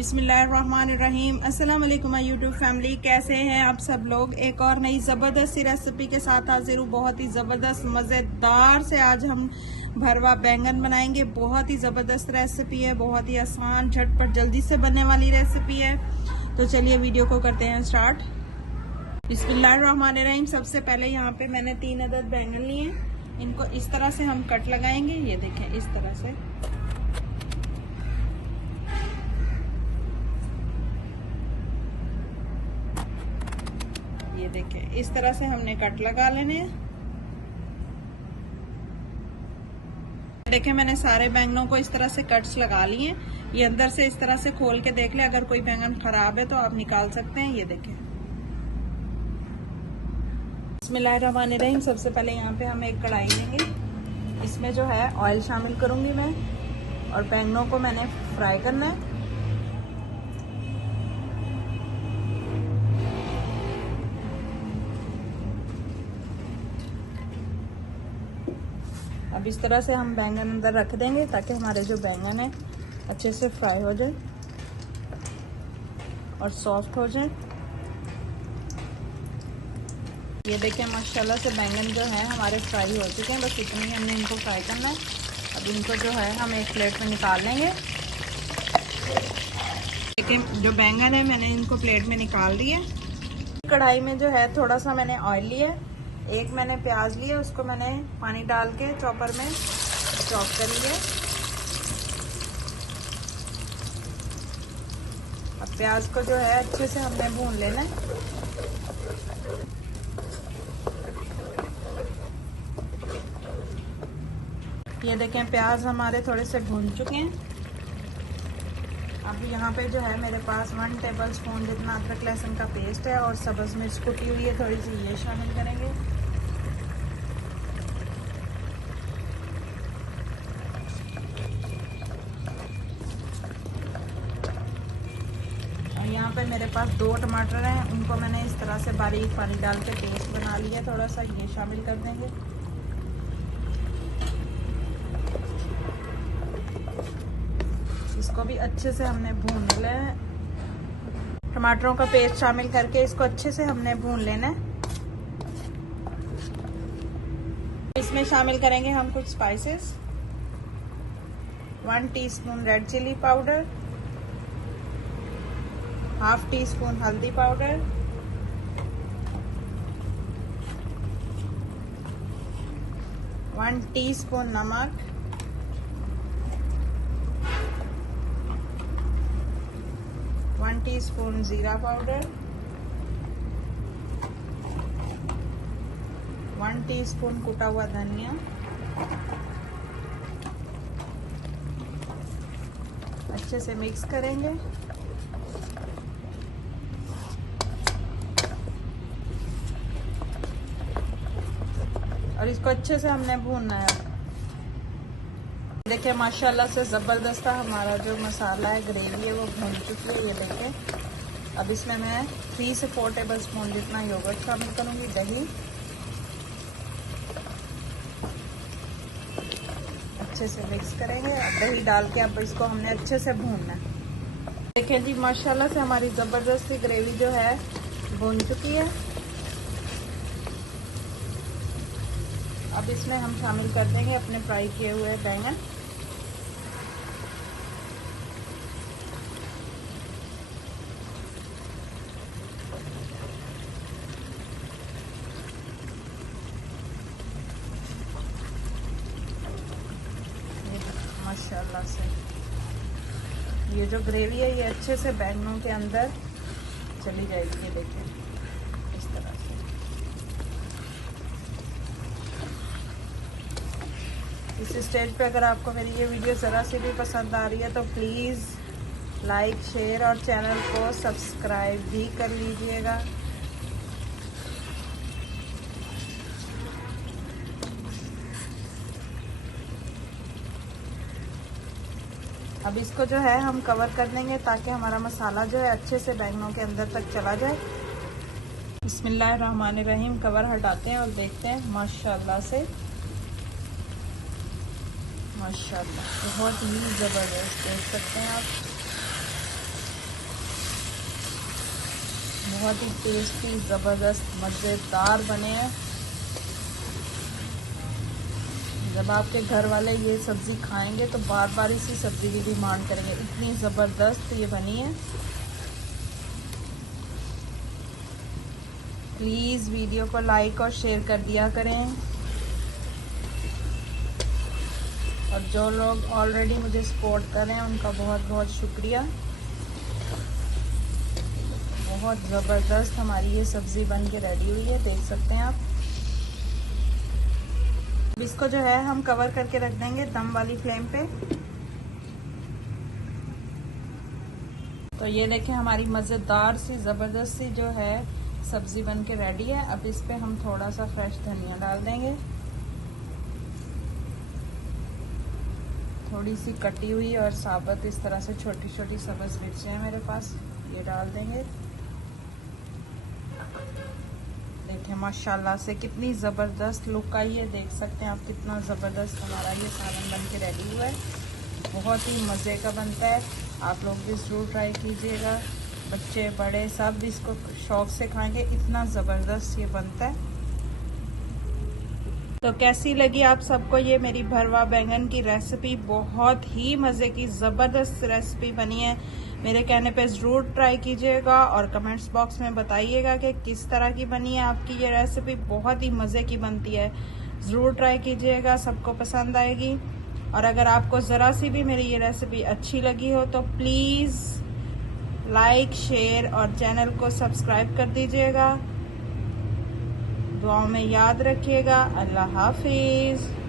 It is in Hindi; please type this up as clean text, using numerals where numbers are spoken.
बिस्मिल्लाहिर्रहमानिर्रहीम। अस्सलाम वालेकुम माय यूट्यूब फैमिली, कैसे हैं आप सब लोग। एक और नई ज़बरदस्त सी रेसिपी के साथ हाजिर हूँ। बहुत ही ज़बरदस्त मज़ेदार से आज हम भरवा बैंगन बनाएंगे। बहुत ही ज़बरदस्त रेसिपी है, बहुत ही आसान, झटपट, जल्दी से बनने वाली रेसिपी है। तो चलिए वीडियो को करते हैं स्टार्ट। बिस्मिल्लाहिर्रहमानिर्रहीम। सबसे पहले यहाँ पे मैंने 3 अदद बैंगन लिए। इनको इस तरह से हम कट लगाएंगे। ये देखें, इस तरह से। ये देखें, इस तरह से हमने कट लगा लेने हैं। देखें, मैंने सारे बैंगनों को इस तरह से कट्स लगा लिए। ये अंदर से इस तरह से खोल के देख ले, अगर कोई बैंगन खराब है तो आप निकाल सकते हैं। ये देखें। बिस्मिल्लाहिर्रहमानिर्रहीम। सबसे पहले यहाँ पे हम एक कढ़ाई लेंगे। इसमें जो है ऑयल शामिल करूंगी मैं, और बैंगनों को मैंने फ्राई करना है। अब इस तरह से हम बैंगन अंदर रख देंगे ताकि हमारे जो बैंगन है अच्छे से फ्राई हो जाए और सॉफ्ट हो जाए। ये देखें, माशाल्लाह से बैंगन जो है हमारे फ्राई हो चुके हैं। बस इतनी ही हमने इनको फ्राई करना है। अब इनको जो है हम एक प्लेट में निकाल लेंगे। देखें, जो बैंगन है मैंने इनको प्लेट में निकाल दिए। कढ़ाई में जो है थोड़ा सा मैंने ऑयल लिया। एक मैंने प्याज लिया, उसको मैंने पानी डाल के चॉपर में चॉप कर लिया। अब प्याज को जो है अच्छे से हमने भून लेना है। ये देखें, प्याज हमारे थोड़े से भून चुके हैं। अब यहाँ पे जो है मेरे पास 1 टेबलस्पून जितना अदरक लहसुन का पेस्ट है, और सब्ज़ मिर्च कुटी हुई है थोड़ी सी, ये शामिल करेंगे। और यहाँ पे मेरे पास 2 टमाटर हैं, उनको मैंने इस तरह से बारीक पानी डाल के पेस्ट बना लिया थोड़ा सा, ये शामिल कर देंगे। इसको भी अच्छे से हमने भून लेना है। टमाटरों का पेस्ट शामिल करके इसको अच्छे से हमने भून लेना है। इसमें शामिल करेंगे हम कुछ spices. 1 teaspoon red chilli powder, 1/2 teaspoon हल्दी पाउडर, 1 टीस्पून नमक, 1 टीस्पून जीरा पाउडर, 1 टीस्पून कुटा हुआ धनिया, अच्छे से मिक्स करेंगे। और इसको अच्छे से हमने भूनना है। देखिए, माशाल्लाह से ज़बरदस्त हमारा जो मसाला है, ग्रेवी है, वो भून चुकी है। ये देखिए, अब इसमें मैं 3 से 4 टेबलस्पून जितना योगर्ट शामिल करूँगी, दही। अच्छे से मिक्स करेंगे। अब दही डाल के अब इसको हमने अच्छे से भूनना है। देखिए जी, माशाल्लाह से हमारी ज़बरदस्त ग्रेवी जो है भून चुकी है। अब इसमें हम शामिल कर देंगे अपने फ्राई किए हुए बैंगन। माशाल्लाह से ये जो ग्रेवी है ये अच्छे से बैंगनों के अंदर चली जाएगी। ये देखिए, इस तरह से। इस स्टेज पे अगर आपको मेरी ये वीडियो ज़रा से भी पसंद आ रही है तो प्लीज़ लाइक, शेयर और चैनल को सब्सक्राइब भी कर लीजिएगा। अब इसको जो है हम कवर कर देंगे ताकि हमारा मसाला जो है अच्छे से बैंगनों के अंदर तक चला जाए। बिस्मिल्लाहिर्रहमानिर्रहीम। कवर हटाते हैं और देखते हैं। माशाल्लाह से माशाल्लाह बहुत ही ज़बरदस्त, देख सकते हैं आप। बहुत ही टेस्टी ज़बरदस्त मज़ेदार बने हैं। जब आपके घर वाले ये सब्ज़ी खाएंगे तो बार बार इसी सब्ज़ी की डिमांड करेंगे, इतनी ज़बरदस्त ये बनी है। प्लीज़ वीडियो को लाइक और शेयर कर दिया करें, और जो लोग ऑलरेडी मुझे सपोर्ट कर रहे हैं उनका बहुत बहुत शुक्रिया। बहुत ज़बरदस्त हमारी ये सब्ज़ी बन के रेडी हुई है, देख सकते हैं आप। इसको जो है हम कवर करके रख देंगे दम वाली फ्लेम पे। तो ये देखें हमारी मज़ेदार सी ज़बरदस्त सी जो है सब्ज़ी बन के रेडी है। अब इस पे हम थोड़ा सा फ्रेश धनिया डाल देंगे, थोड़ी सी कटी हुई और साबुत इस तरह से छोटी छोटी सब्ज़ मिर्चें हैं मेरे पास, ये डाल देंगे। देखें माशाल्लाह से कितनी ज़बरदस्त लुक आई है, देख सकते हैं आप कितना ज़बरदस्त हमारा ये सालन बन के रेडी हुआ है। बहुत ही मज़े का बनता है, आप लोग भी ज़रूर ट्राई कीजिएगा। बच्चे बड़े सब इसको शौक़ से खाएंगे, इतना ज़बरदस्त ये बनता है। तो कैसी लगी आप सबको ये मेरी भरवा बैंगन की रेसिपी? बहुत ही मज़े की ज़बरदस्त रेसिपी बनी है। मेरे कहने पे ज़रूर ट्राई कीजिएगा और कमेंट्स बॉक्स में बताइएगा कि किस तरह की बनी है आपकी ये रेसिपी। बहुत ही मज़े की बनती है, ज़रूर ट्राई कीजिएगा, सबको पसंद आएगी। और अगर आपको ज़रा सी भी मेरी ये रेसिपी अच्छी लगी हो तो प्लीज़ लाइक, शेयर और चैनल को सब्सक्राइब कर दीजिएगा। दुआओं में याद रखिएगा। अल्लाह हाफिज़।